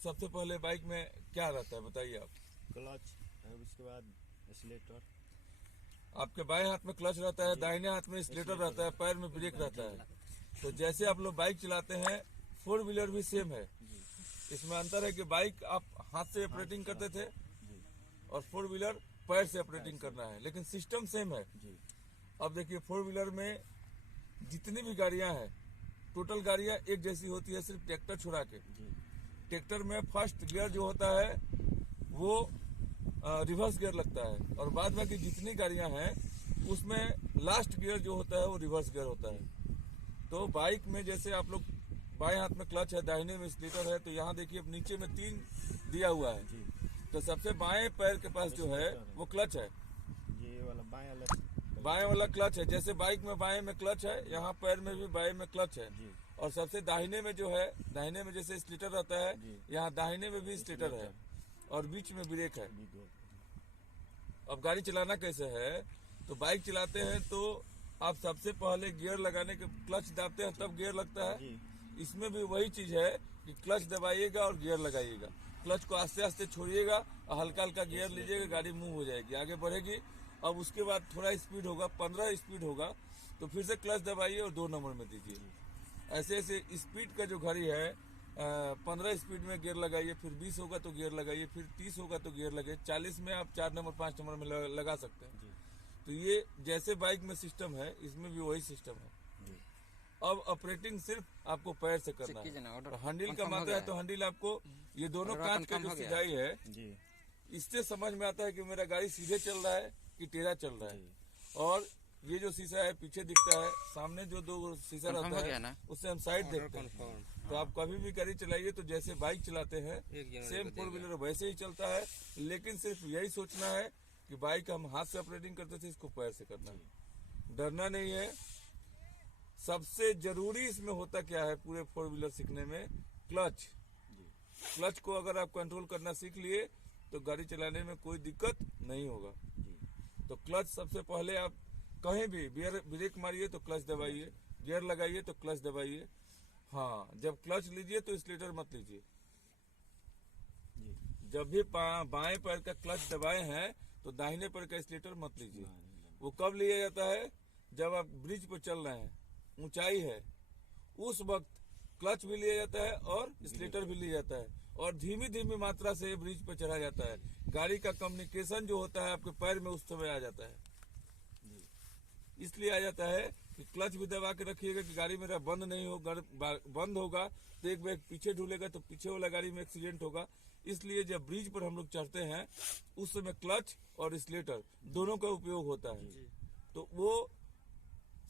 सबसे पहले बाइक में क्या रहता है बताइए आप? क्लच, उसके बाद एक्सीलेटर। आपके बाएं हाथ में क्लच रहता है, दाहिने हाथ में एक्सीलेटर रहता है, पैर में ब्रेक रहता है। तो जैसे आप लोग बाइक चलाते हैं, 4 व्हीलर भी सेम है। इसमें अंतर है कि बाइक आप हाथ से ऑपरेटिंग करते थे और 4 व्हीलर पैर से ऑपरेटिंग करना है, लेकिन सिस्टम सेम है। अब देखिए 4 व्हीलर में जितनी भी गाड़ियां हैं, टोटल गाड़ियां एक जैसी होती है, सिर्फ ट्रैक्टर छुड़ा के। ट्रैक्टर में फर्स्ट गियर जो होता है वो रिवर्स गियर लगता है, और बाद में की जितनी गाड़ियां हैं उसमें लास्ट गियर जो होता है वो रिवर्स गियर होता है। तो बाइक में जैसे आप लोग बाएं हाथ में क्लच है, दाहिने में एक्सीलेटर है, तो यहाँ देखिए अब नीचे में 3 दिया हुआ है। तो सबसे बाएं पैर के पास जो है वो क्लच है, ये वाला बाएं वाला क्लच है। जैसे बाइक में बाएं में क्लच है, यहाँ पैर में भी बाएं में क्लच है। और सबसे दाहिने में जो है, दाहिने में जैसे एक्सीलेटर रहता है, यहाँ दाहिने में भी एक्सीलेटर है और बीच में ब्रेक है। अब गाड़ी चलाना कैसे है, तो बाइक चलाते हैं तो आप सबसे पहले गियर लगाने के क्लच दाबते हैं तब गियर लगता है। इसमें भी वही चीज है कि क्लच दबाइएगा और गियर लगाइएगा। क्लच को आस्ते आस्ते छोड़िएगा और हल्का हल्का गियर लीजिएगा, गाड़ी मूव हो जाएगी, आगे बढ़ेगी। अब उसके बाद थोड़ा स्पीड होगा, 15 स्पीड होगा, तो फिर से क्लच दबाइए और 2 नंबर में दीजिए। ऐसे ऐसे स्पीड का जो घड़ी है, 15 स्पीड में गियर लगाइए, फिर 20 होगा तो गियर लगाइए, फिर 30 होगा तो गियर लगे, 40 में आप 4 नंबर 5 नंबर में लगा सकते हैं। तो ये जैसे बाइक में सिस्टम है, इसमें भी वही सिस्टम है। अब ऑपरेटिंग सिर्फ आपको पैर से करना है। तो हैंडल का मात्रा है तो हैंडल आपको, ये दोनों कांच का जो सिधाई है, इससे समझ में आता है कि मेरा गाड़ी सीधे चल रहा है कि टेढ़ा चल रहा है। और ये जो शीशा है पीछे दिखता है, सामने जो 2 शीशा रहता है उससे हम साइड देखते हैं। तो आप कभी भी गाड़ी चलाइए तो जैसे बाइक चलाते हैं सेम 4 व्हीलर वैसे ही चलता है, लेकिन सिर्फ यही सोचना है कि बाइक हम हाथ से ऑपरेटिंग करते थे, इसको पैर से करना है, डरना नहीं है। सबसे जरूरी इसमें होता क्या है पूरे 4 व्हीलर सीखने में, क्लच। क्लच को अगर आप कंट्रोल करना सीख लिए तो गाड़ी चलाने में कोई दिक्कत नहीं होगा। तो क्लच सबसे पहले आप कहीं भी ब्रेक मारिए तो क्लच दबाइए, गियर लगाइए तो क्लच दबाइए। हाँ, जब क्लच लीजिए तो एक्सीलेटर मत लीजिए। जब भी बाएं पैर का क्लच दबाए हैं तो दाहिने पैर का एक्सीलेटर मत लीजिए। वो कब लिया जाता है, जब आप ब्रिज पर चल रहे हैं, ऊंचाई है, उस वक्त क्लच भी लिया जाता है और एक्सीलेटर भी लिया जाता है, और धीमी धीमी मात्रा से ब्रिज पर चढ़ा जाता है। गाड़ी का कम्युनिकेशन जो होता है आपके पैर में उस समय आ जाता है, इसलिए आ जाता है कि क्लच भी दबा के रखिएगा कि गाड़ी मेरा बंद नहीं हो। बंद होगा तो एक बैग पीछे ढूलेगा तो पीछे वाला गाड़ी में एक्सीडेंट होगा। इसलिए जब ब्रिज पर हम लोग चढ़ते हैं उस समय क्लच और एक्सीलेटर दोनों का उपयोग होता है। तो वो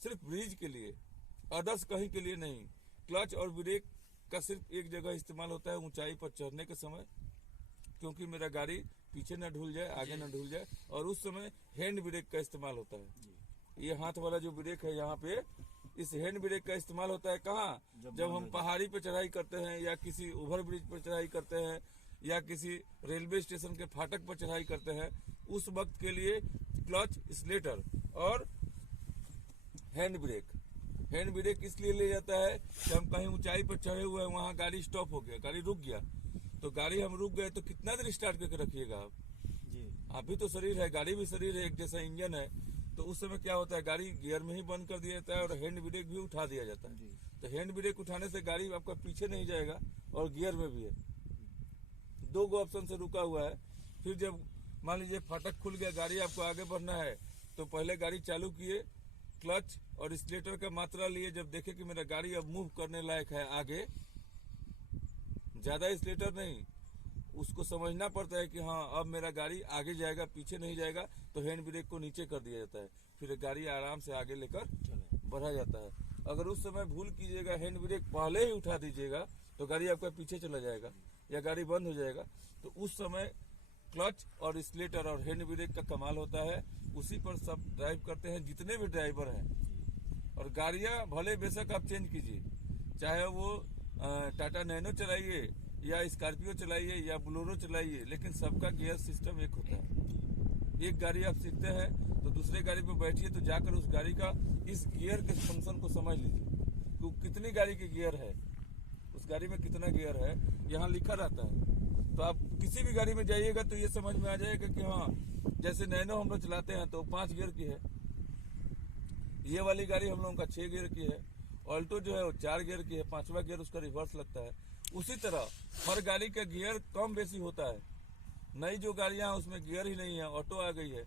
सिर्फ ब्रिज के लिए, अदर्स कहीं के लिए नहीं। क्लच और ब्रेक का सिर्फ एक जगह इस्तेमाल होता है, ऊंचाई पर चढ़ने के समय, क्योंकि मेरा गाड़ी पीछे न ढूल जाए, आगे न ढूल जाए, और उस समय हैंड ब्रेक का इस्तेमाल होता है। ये हाथ वाला जो ब्रेक है यहाँ पे, इस हैंड ब्रेक का इस्तेमाल होता है कहाँ, जब हम पहाड़ी पे चढ़ाई करते हैं या किसी ओवर ब्रिज पर चढ़ाई करते हैं या किसी रेलवे स्टेशन के फाटक पर चढ़ाई करते हैं, उस वक्त के लिए क्लच, एक्सीलेटर और हैंड ब्रेक। हैंड ब्रेक इसलिए ले जाता है कि हम कहीं ऊंचाई पर चढ़े हुए हैं, वहां गाड़ी स्टॉप हो गया, गाड़ी रुक गया, तो गाड़ी हम रुक गए तो कितना देर स्टार्ट करके रखिएगा आप भी तो शरीर है, गाड़ी भी शरीर है, एक जैसा इंजन है। तो उस समय क्या होता है, गाड़ी गियर में ही बंद कर दिया जाता है और हैंड ब्रेक भी उठा दिया जाता है। तो हैंड ब्रेक उठाने से गाड़ी आपका पीछे नहीं जाएगा और गियर में भी है, 2 ऑप्शन से रुका हुआ है। फिर जब मान लीजिए फाटक खुल गया, गाड़ी आपको आगे बढ़ना है, तो पहले गाड़ी चालू किए, क्लच और एक्सीलेटर का मात्रा लिए, जब देखे कि मेरा गाड़ी अब मूव करने लायक है आगे, ज्यादा एक्सीलेटर नहीं, उसको समझना पड़ता है कि हाँ अब मेरा गाड़ी आगे जाएगा, पीछे नहीं जाएगा, तो हैंड ब्रेक को नीचे कर दिया जाता है, फिर गाड़ी आराम से आगे लेकर बढ़ा जाता है। अगर उस समय भूल कीजिएगा, हैंड ब्रेक पहले ही उठा दीजिएगा, तो गाड़ी आपका पीछे चला जाएगा या गाड़ी बंद हो जाएगा। तो उस समय क्लच और एक्सीलेटर और हैंड ब्रेक का कमाल होता है, उसी पर सब ड्राइव करते हैं जितने भी ड्राइवर हैं। और गाड़ियां भले बेशक आप चेंज कीजिए, चाहे वो टाटा नैनो चलाइए या स्कॉर्पियो चलाइए या बोलेरो चलाइए, लेकिन सबका गियर सिस्टम एक होता है। एक गाड़ी आप सीखते हैं तो दूसरे गाड़ी पर बैठिए तो जाकर उस गाड़ी का इस गियर के फंक्शन को समझ लीजिए कि कितनी गाड़ी के गियर है, उस गाड़ी में कितना गियर है यहाँ लिखा रहता है। तो आप किसी भी गाड़ी में जाइएगा तो ये समझ में आ जाएगा कि हाँ, जैसे नैनो हम लोग चलाते हैं तो 5 गियर की है, ये वाली गाड़ी हम लोगों का 6 गियर की है, ऑल्टो जो है वो 4 गियर की है, 5वां गियर उसका रिवर्स लगता है। उसी तरह हर गाड़ी का गियर कम बेसी होता है। नई जो गाड़ियां हैं उसमें गियर ही नहीं है, ऑटो आ गई है,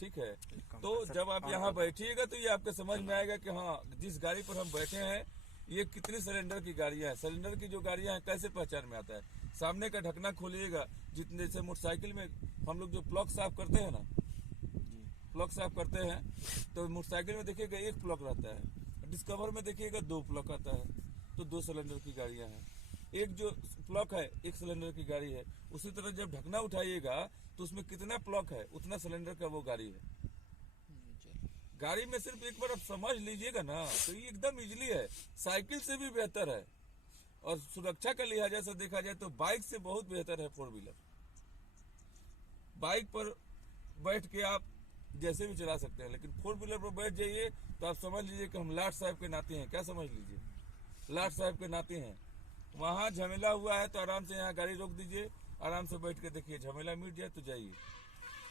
ठीक है। तो जब आप यहाँ बैठिएगा तो ये आपके समझ में आएगा कि हाँ, जिस गाड़ी पर हम बैठे हैं ये कितनी सिलेंडर की गाड़ियां हैं। सिलेंडर की जो गाड़ियां हैं कैसे पहचान में आता है, सामने का ढकना खोलिएगा, जितने जैसे मोटरसाइकिल में हम लोग जो प्लग साफ करते हैं ना, प्लग साफ करते हैं तो मोटरसाइकिल में देखिएगा 1 प्लग रहता है, डिस्कवर में देखिएगा 2 प्लग आता है, तो 2 सिलेंडर की गाड़ियां हैं। एक जो प्लग है 1 सिलेंडर की गाड़ी है। उसी तरह जब ढकना उठाइएगा तो उसमें कितना प्लग है उतना सिलेंडर का वो गाड़ी है। गाड़ी में सिर्फ एक बार आप समझ लीजिएगा ना तो ये एकदम इजीली है, साइकिल से भी बेहतर है, और सुरक्षा का लिहाजा से देखा जाए तो बाइक से बहुत बेहतर है 4 व्हीलर। बाइक पर बैठ के आप जैसे भी चला सकते हैं, लेकिन 4 व्हीलर पर बैठ जाइए तो आप समझ लीजिए कि हम लाट साहब के नाते हैं। क्या समझ लीजिए, लाट साहब के नाते हैं। वहां झमेला हुआ है तो आराम से यहाँ गाड़ी रोक दीजिए, आराम से बैठ के देखिए, झमेला मिट जाए तो जाइए।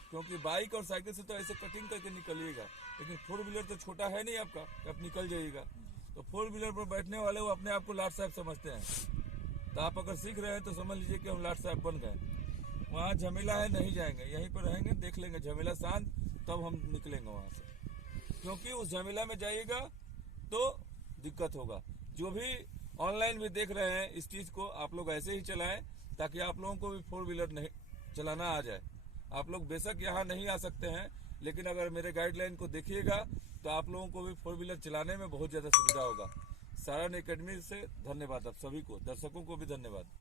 क्योंकि बाइक और साइकिल से तो ऐसे कटिंग करके निकलिएगा, लेकिन 4 व्हीलर तो छोटा है नहीं आपका कि आप निकल जाइएगा। तो 4 व्हीलर पर बैठने वाले वो अपने आप को लाट साहब समझते हैं। तो आप अगर सीख रहे हैं तो समझ लीजिए कि हम लाट साहब बन गए। वहाँ झमेला है, नहीं जाएंगे, यहीं पर रहेंगे, देख लेंगे झमेला शांत, तब हम निकलेंगे वहां से। क्योंकि उस झमेला में जाइएगा तो दिक्कत होगा। जो भी ऑनलाइन भी देख रहे हैं इस चीज को आप लोग ऐसे ही चलाएं ताकि आप लोगों को भी 4 व्हीलर नहीं चलाना आ जाए। आप लोग बेशक यहाँ नहीं आ सकते हैं, लेकिन अगर मेरे गाइडलाइन को देखिएगा तो आप लोगों को भी 4 व्हीलर चलाने में बहुत ज्यादा सुविधा होगा। सारण एकेडमी से धन्यवाद आप सभी को, दर्शकों को भी धन्यवाद।